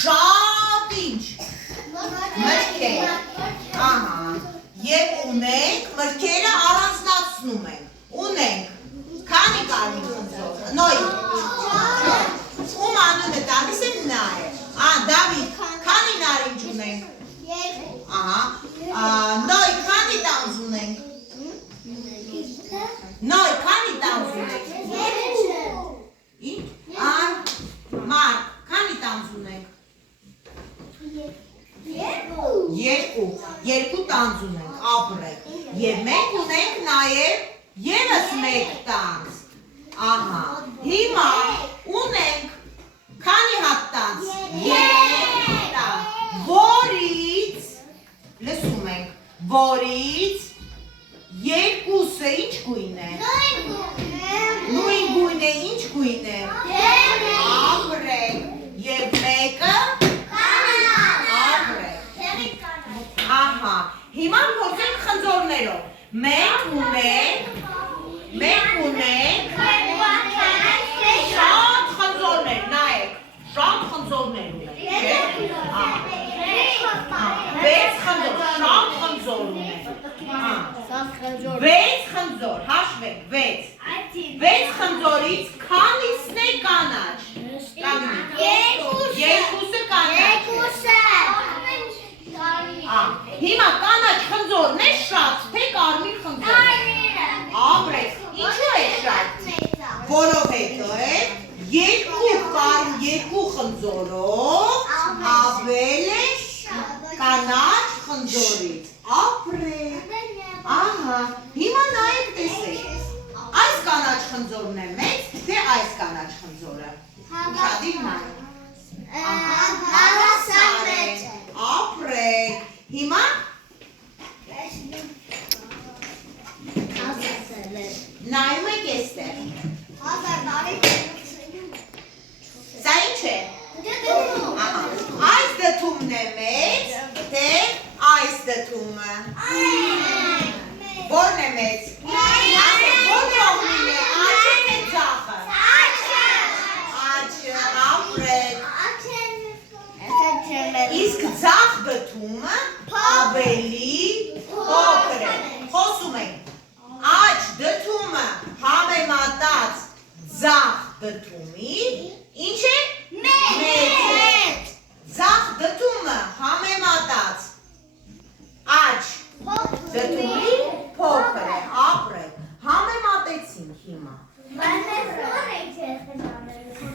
Շատ ինչ։ Մրգեր։ Ահա։ Եվ ունենք, մրգերը առանձնացնում ենք։ Ունենք, քանի կարմիր խնձոր։ Նոյ։ Ում անունը տալիս եմ նա է։ Դավիթ, քանի նարինջ ունենք։ Ահա։ Նոյ, քանի տանձ ունենք։ Նոյ, քանի տանձ ունենք։ Ինչ։ Մարկ, քանի տանձ ունենք։ Երկու տանձ ունենք, ապրեք։ Եվ մենք ունենք նաև ևս մեկ տանձ։ Ահա, հիմա ունենք քանի հատ տանձ։ Երկու տանձ։ Որից, լսում ենք, որից երկուսը ինչ գույն է։ Նույն գույն է, ինչ գույն է։ Ապրեք։ Եվ մեկը Ահա, հիմա փորձենք խնձորներով։ Մենք ունենք շատ խնձորներ, նայեք, շատ խնձորներ ունենք, չէ՞։ 6 խնձոր, շատ խնձոր ունենք։ 6 խնձոր, հաշվեք, 6 խնձորից քանիսն է կանաչ։ Երկուսը կանաչ։ Հիմա կանաչ խնձորն է շատ, թե կարմիր խնձորն է։ Ապրեք, ինչու է շատ։ Որովհետև երկու խնձորով ավել է կանաչ խնձորից։ Ապրեք։ Ահա, հիմա նայեք տեսեք։ Այս կանաչ խնձորն է մեծ, թե այս կանաչ խնձորը։ Ուշադիր նայեք։ Ապրեք։ Հիմա նայում եք էստեղ։ Սա ինչ է։ Այս դդումն է մեծ, թե այս դդումը։ Որն է մեծ։ Որ կողմին է, աչը թե ձախը։ Աչը, ապրեք։ Իսկ ձախ դդումը ավելի